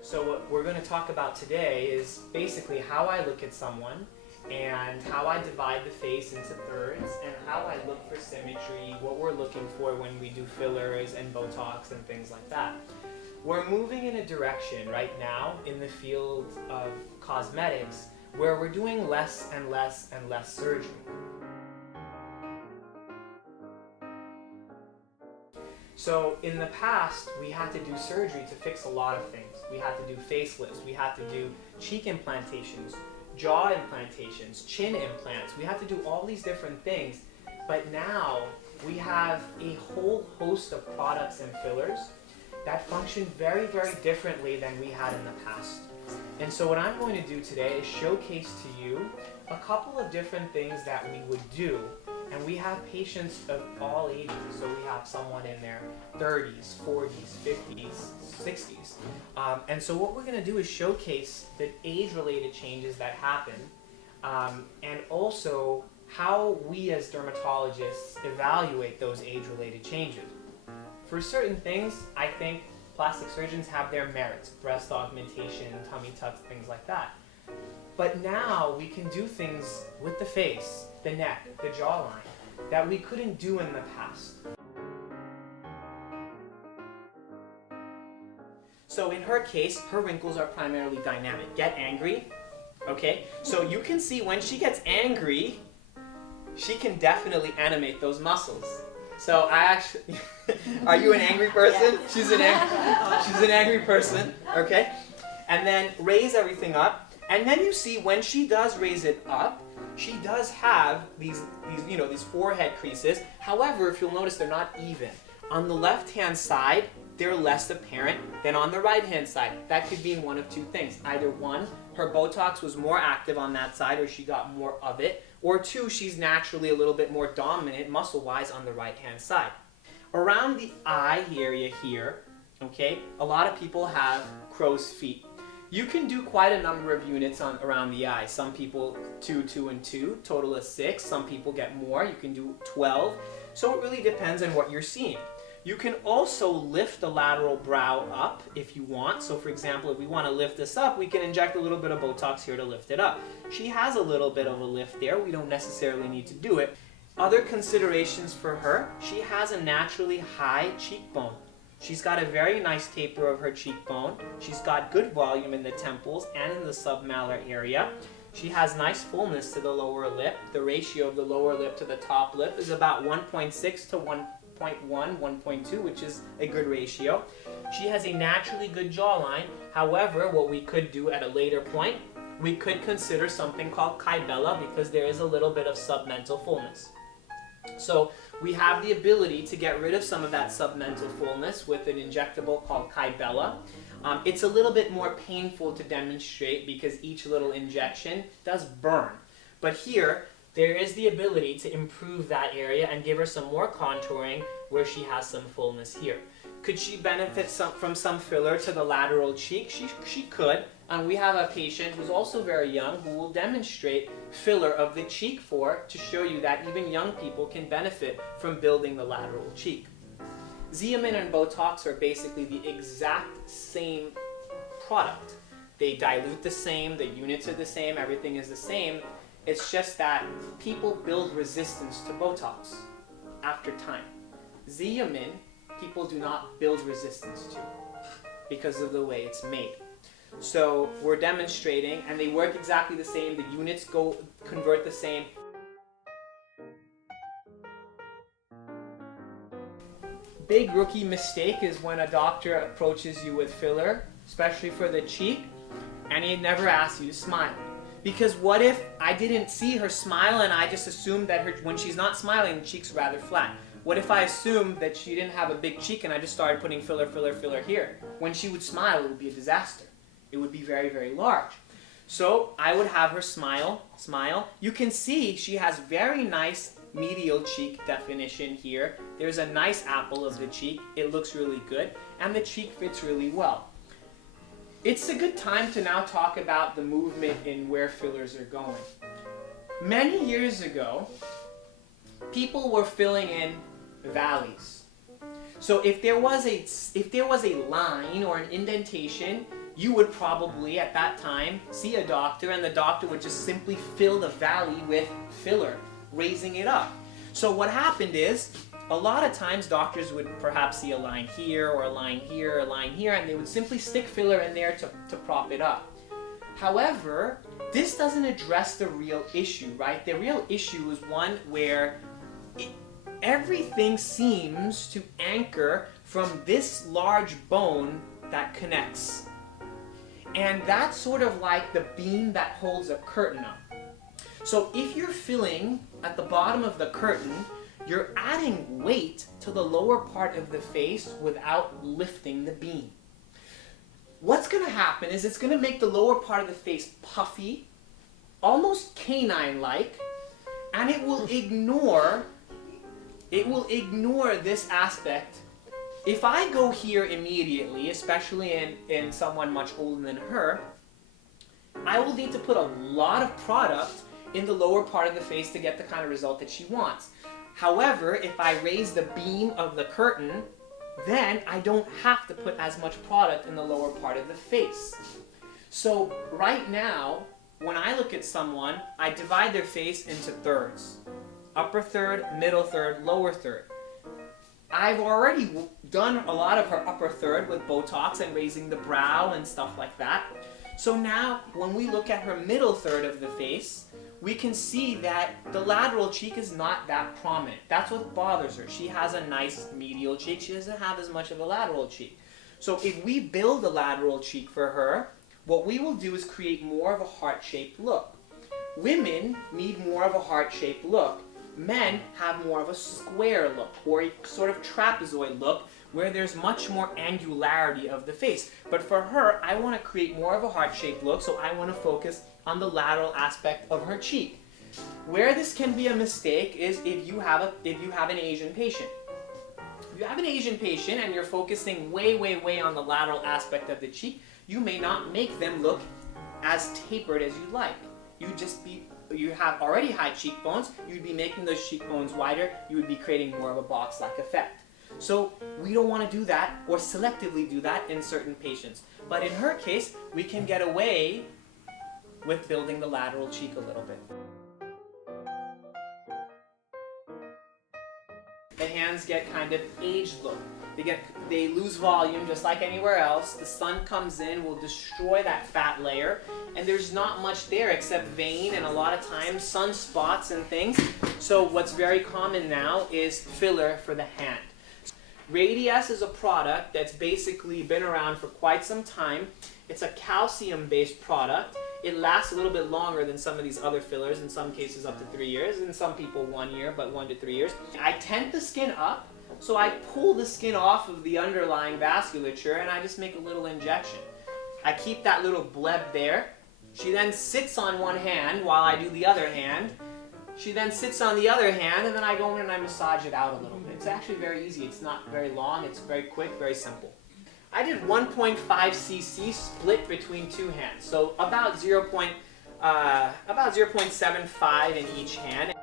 So what we're going to talk about today is basically how I look at someone and how I divide the face into thirds and how I look for symmetry, what we're looking for when we do fillers and Botox and things like that. We're moving in a direction right now in the field of cosmetics where we're doing less and less and less surgery. So in the past, we had to do surgery to fix a lot of things. We had to do facelifts, we had to do cheek implantations, jaw implantations, chin implants. We had to do all these different things. But now we have a whole host of products and fillers that function very, very differently than we had in the past. And so what I'm going to do today is showcase to you a couple of different things that we would do. And we have patients of all ages, so we have someone in their 30s, 40s, 50s, 60s. And so what we're going to do is showcase the age-related changes that happen, and also how we as dermatologists evaluate those age-related changes. For certain things, I think plastic surgeons have their merits, breast augmentation, tummy tucks, things like that. But now we can do things with the face, the neck, the jawline, that we couldn't do in the past. So in her case, her wrinkles are primarily dynamic. Get angry, okay? So you can see when she gets angry, she can definitely animate those muscles. So I actually, are you an angry person? Yeah. She's an angry person, okay? And then raise everything up. And then you see when she does raise it up, she does have these forehead creases. However, if you'll notice, they're not even. On the left-hand side, they're less apparent than on the right-hand side. That could mean one of two things. Either one, her Botox was more active on that side, or she got more of it. Or two, she's naturally a little bit more dominant muscle-wise on the right-hand side. Around the eye area here, okay, a lot of people have crow's feet. You can do quite a number of units around the eye. Some people 2, 2, and 2, total of 6. Some people get more. You can do 12. So it really depends on what you're seeing. You can also lift the lateral brow up if you want. So for example, if we want to lift this up, we can inject a little bit of Botox here to lift it up. She has a little bit of a lift there. We don't necessarily need to do it. Other considerations for her, she has a naturally high cheekbone. She's got a very nice taper of her cheekbone. She's got good volume in the temples and in the submalar area. She has nice fullness to the lower lip. The ratio of the lower lip to the top lip is about 1.6 to 1.1, 1.2, which is a good ratio. She has a naturally good jawline. However, what we could do at a later point, we could consider something called Kybella because there is a little bit of submental fullness. So we have the ability to get rid of some of that submental fullness with an injectable called Kybella. It's a little bit more painful to demonstrate because each little injection does burn. But here, there is the ability to improve that area and give her some more contouring where she has some fullness here. Could she benefit from some filler to the lateral cheek? She could. And we have a patient who's also very young who will demonstrate filler of the cheek to show you that even young people can benefit from building the lateral cheek. Xeomin and Botox are basically the exact same product. They dilute the same, the units are the same, everything is the same. It's just that people build resistance to Botox after time. Xeomin, people do not build resistance to because of the way it's made. So we're demonstrating, and they work exactly the same. The units convert the same. Big rookie mistake is when a doctor approaches you with filler, especially for the cheek, and he never asks you to smile. Because what if I didn't see her smile and I just assumed that when she's not smiling, the cheek's rather flat? What if I assumed that she didn't have a big cheek and I just started putting filler here? When she would smile, it would be a disaster. It would be very, very large. So I would have her smile. You can see she has very nice medial cheek definition here. There's a nice apple of the cheek. It looks really good. And the cheek fits really well. It's a good time to now talk about the movement in where fillers are going. Many years ago, people were filling in valleys. So if there was a line or an indentation, you would probably at that time see a doctor, and the doctor would just simply fill the valley with filler, raising it up. So what happened is, a lot of times doctors would perhaps see a line here, or a line here, or a line here, and they would simply stick filler in there to prop it up. However, this doesn't address the real issue, right? The real issue is one where everything seems to anchor from this large bone that connects. And that's sort of like the beam that holds a curtain up. So if you're filling at the bottom of the curtain, you're adding weight to the lower part of the face without lifting the beam. What's going to happen is it's going to make the lower part of the face puffy, almost canine-like, and it will ignore this aspect. If I go here immediately, especially in someone much older than her, I will need to put a lot of product in the lower part of the face to get the kind of result that she wants. However, if I raise the beam of the curtain, then I don't have to put as much product in the lower part of the face. So right now, when I look at someone, I divide their face into thirds. Upper third, middle third, lower third. I've already done a lot of her upper third with Botox and raising the brow and stuff like that. So now, when we look at her middle third of the face, we can see that the lateral cheek is not that prominent. That's what bothers her. She has a nice medial cheek. She doesn't have as much of a lateral cheek. So if we build a lateral cheek for her, what we will do is create more of a heart-shaped look. Women need more of a heart-shaped look. Men have more of a square look, or a sort of trapezoid look, where there's much more angularity of the face. But for her, I want to create more of a heart-shaped look, so I want to focus on the lateral aspect of her cheek. Where this can be a mistake is if you have an Asian patient. If you have an Asian patient and you're focusing way on the lateral aspect of the cheek, you may not make them look as tapered as you'd like. You have already high cheekbones, you'd be making those cheekbones wider, you would be creating more of a box-like effect. So we don't want to do that, or selectively do that in certain patients. But in her case, we can get away with building the lateral cheek a little bit. The hands get kind of aged look. They lose volume just like anywhere else. The sun comes in, will destroy that fat layer, and there's not much there except vein and a lot of times sunspots and things. So what's very common now is filler for the hand. Radiesse is a product that's basically been around for quite some time. It's a calcium-based product. It lasts a little bit longer than some of these other fillers, in some cases up to 3 years, and some people 1 year, but 1 to 3 years. I tent the skin up, so I pull the skin off of the underlying vasculature and I just make a little injection. I keep that little bleb there. She then sits on one hand while I do the other hand. She then sits on the other hand, and then I go in and I massage it out a little bit. It's actually very easy. It's not very long. It's very quick, very simple. I did 1.5 cc split between two hands, so about 0.75 in each hand.